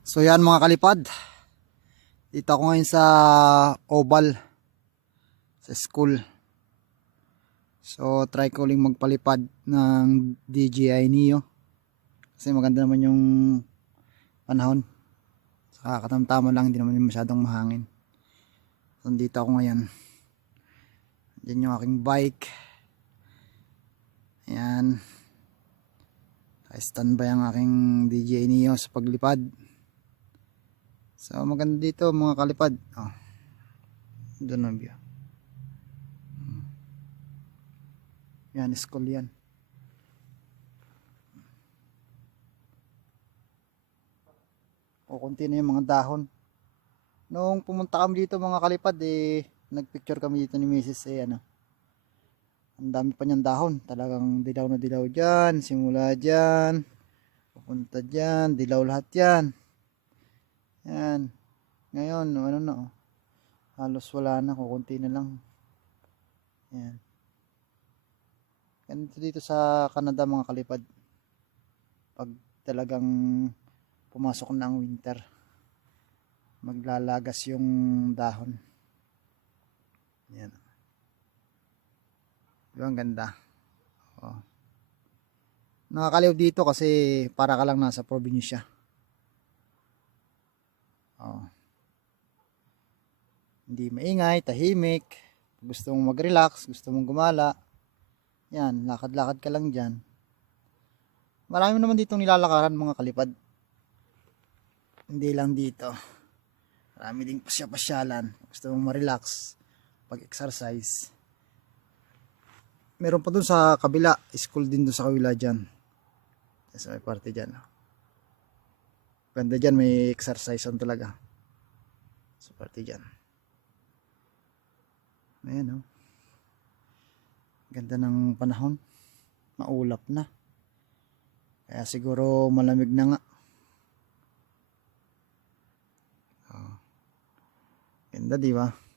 So yan mga kalipad. Dito ako ngayon sa Oval. Sa school. So try ko uling magpalipad ng DJI Neo. Kasi maganda naman yung panahon. Saka katamtama lang, hindi naman yung masyadong mahangin. So dito ako ngayon. Yan yung aking bike. Ayan. Standby ang aking DJI Neo sa paglipad. So maganda dito mga kalipad. Oh. Doon ang view. Hmm. Yan, school yan. O konti na yung mga dahon. Nung pumunta kami dito mga kalipad, eh, nagpicture kami dito ni Mrs. Eh, ano. Ang dami pa niyang dahon. Talagang dilaw na dilaw dyan. Simula dyan. Pupunta dyan. Dilaw lahat yan. Yan. Ngayon, ano na oh. Halos wala na, kukunti na lang. Yan. Ganito dito sa Canada mga kalipad. Pag talagang pumasok na ang winter, maglalagas yung dahon. Yan. Di ba ang ganda? Oh. Nakakaliw dito kasi para ka lang nasa probinsya. Oh. Hindi maingay, tahimik. Gusto mong mag-relax, gusto mong gumala. Yan, lakad-lakad ka lang dyan. Marami naman ditong nilalakaran mga kalipad. Hindi lang dito. Marami ding pasya-pasyalan. Gusto mong ma-relax, pag-exercise. Meron pa dun sa kabila, school din dun sa kabila dyan. Sa may parte dyan. Ganda dyan, may exercise on talaga. Sa parte dyan. Ayan oh. Ganda ng panahon. Maulap na. Kaya siguro malamig na nga. Oh. Ganda di ba?